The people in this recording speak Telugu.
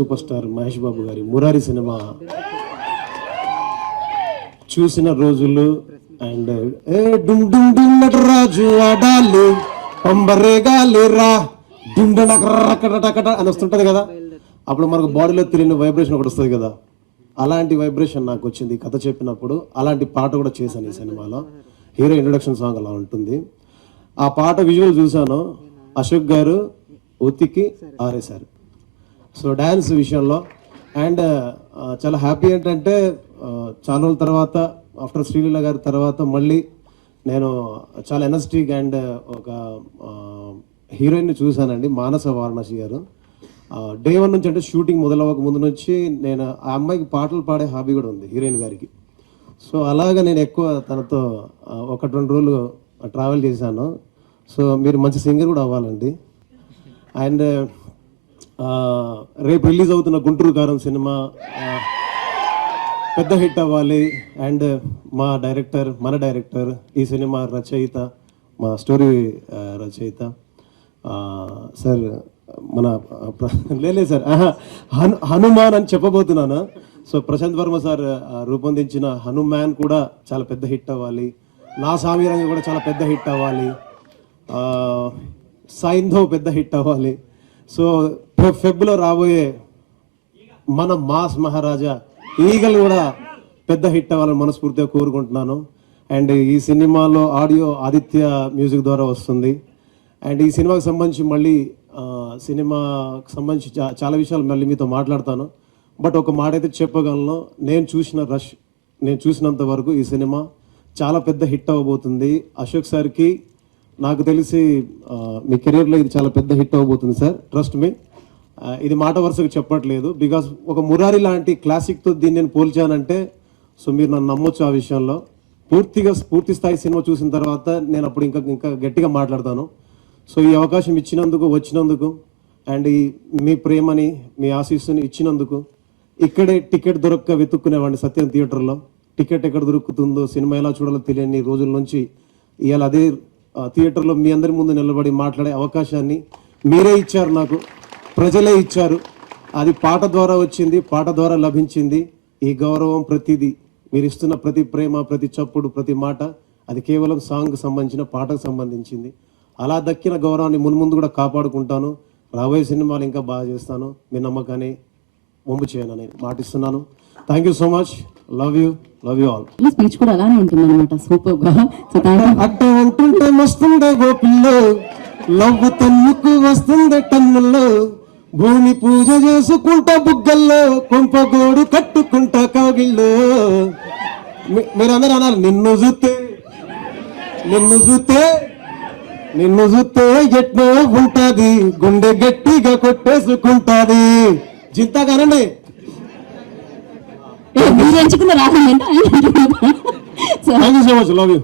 సూపర్ స్టార్ మహేష్ బాబు గారి మురారి సినిమా చూసిన రోజులు అండ్ డుమ్ డుమ్ డుమ్ నటరాజు ఆడాలి పంబరేగాలి రా డుమ్ డకట అని వస్తుంటది కదా, అప్పుడు మనకు బాడీలో తెలియని వైబ్రేషన్ ఒకటి వస్తుంది కదా, అలాంటి వైబ్రేషన్ నాకు వచ్చింది కథ చెప్పినప్పుడు. అలాంటి పాట కూడా చేశాను ఈ సినిమాలో. హీరో ఇంట్రొడక్షన్ సాంగ్ అలా ఉంటుంది. ఆ పాట విజువల్ చూశాను, అశోక్ గారు ఉతికి ఆరేశారు. సో డ్యాన్స్ విషయంలో అండ్ చాలా హ్యాపీ ఏంటంటే చాలా రోజుల తర్వాత ఆఫ్టర్ శ్రీలీల గారి తర్వాత మళ్ళీ నేను చాలా ఎనర్జెటిక్ అండ్ ఒక హీరోయిన్ని చూశానండి, మానస వారణాసి గారు. డే 1 నుంచి అంటే షూటింగ్ మొదలవ్వక ముందు నుంచి నేను ఆ అమ్మాయికి పాటలు పాడే హాబీ కూడా ఉంది హీరోయిన్ గారికి. సో అలాగా నేను ఎక్కువ తనతో 1-2 రోజులు ట్రావెల్ చేశాను. సో మీరు మంచి సింగర్ కూడా అవ్వాలండి. అండ్ రేపు రిలీజ్ అవుతున్న గుంటూరు కారం సినిమా పెద్ద హిట్ అవ్వాలి. అండ్ మన డైరెక్టర్ ఈ సినిమా రచయిత, మా స్టోరీ రచయిత సార్, మన లేదు సార్ హనుమాన్ అని చెప్పబోతున్నాను. సో ప్రశాంత్ వర్మ సార్ రూపొందించిన హనుమాన్ కూడా చాలా పెద్ద హిట్ అవ్వాలి. నా సామిరంగ కూడా చాలా పెద్ద హిట్ అవ్వాలి. సైంధవ్ పెద్ద హిట్ అవ్వాలి. సో ఫెబ్లో రాబోయే మన మాస్ మహారాజా ఈగల్ కూడా పెద్ద హిట్ అవ్వాలని మనస్ఫూర్తిగా కోరుకుంటున్నాను. అండ్ ఈ సినిమాలో ఆడియో ఆదిత్య మ్యూజిక్ ద్వారా వస్తుంది. అండ్ ఈ సినిమాకి సంబంధించి మళ్ళీ సినిమాకి సంబంధించి చాలా విషయాలు మళ్ళీ మీతో మాట్లాడతాను. బట్ ఒక మాట అయితే చెప్పగలను, నేను చూసినంత వరకు ఈ సినిమా చాలా పెద్ద హిట్ అవ్వబోతుంది. అశోక్ సార్కి నాకు తెలిసి మీ కెరీర్లో ఇది చాలా పెద్ద హిట్ అవ్వబోతుంది సార్, ట్రస్ట్ మీ. ఇది మాట వరుసగా చెప్పట్లేదు, బికాస్ ఒక మురారి లాంటి క్లాసిక్తో దీన్ని నేను పోల్చానంటే సో మీరు నన్ను నమ్మొచ్చు ఆ విషయంలో. పూర్తి స్థాయి సినిమా చూసిన తర్వాత నేను అప్పుడు ఇంకా గట్టిగా మాట్లాడతాను. సో ఈ అవకాశం వచ్చినందుకు అండ్ మీ ప్రేమని, మీ ఆశీస్సుని ఇచ్చినందుకు, ఇక్కడే టికెట్ దొరక్క వెతుక్కునేవాడిని సత్యం థియేటర్లో. టికెట్ ఎక్కడ దొరుకుతుందో, సినిమా ఎలా చూడాలో తెలియని రోజుల నుంచి ఇవాళ అదే థియేటర్లో మీ అందరి ముందు నిలబడి మాట్లాడే అవకాశాన్ని మీరే ఇచ్చారు నాకు, ప్రజలే ఇచ్చారు. అది పాట ద్వారా వచ్చింది, పాట ద్వారా లభించింది. ఈ గౌరవం ప్రతిదీ మీరు ఇస్తున్న ప్రతి ప్రేమ, ప్రతి చప్పుడు, ప్రతి మాట అది కేవలం సాంగ్కి సంబంధించిన, పాటకు సంబంధించింది. అలా దక్కిన గౌరవాన్ని మున్ముందు కూడా కాపాడుకుంటాను. రాబోయే సినిమాలు ఇంకా బాగా చేస్తాను. మీ నమ్మకాన్ని వంపు చేయనని మాటిస్తున్నాను. Thank you so much. Love you all. Speech కూడా అలానే ఉంటుంది అనమాట, సూపర్ గా. అడ్డ అంటుంటే వస్తుండే గోపిల్లో, లవ్ తన్నుకు వస్తుండే టన్నుల్లో, భూమి పూజ చేసుకుంటా బుగ్గల్లో, కొంపగోడు కట్టుకుంటా కాగిళ్ళు. మీరందరూ అన్నారు నిన్ను చూస్తే ఎట్నో ఉంటది, గుండె గట్టిగా కొట్టేసుకుంటాది. జింతగానండి మీరు ఎంచుకున్న Rahul thank you so much. Love you.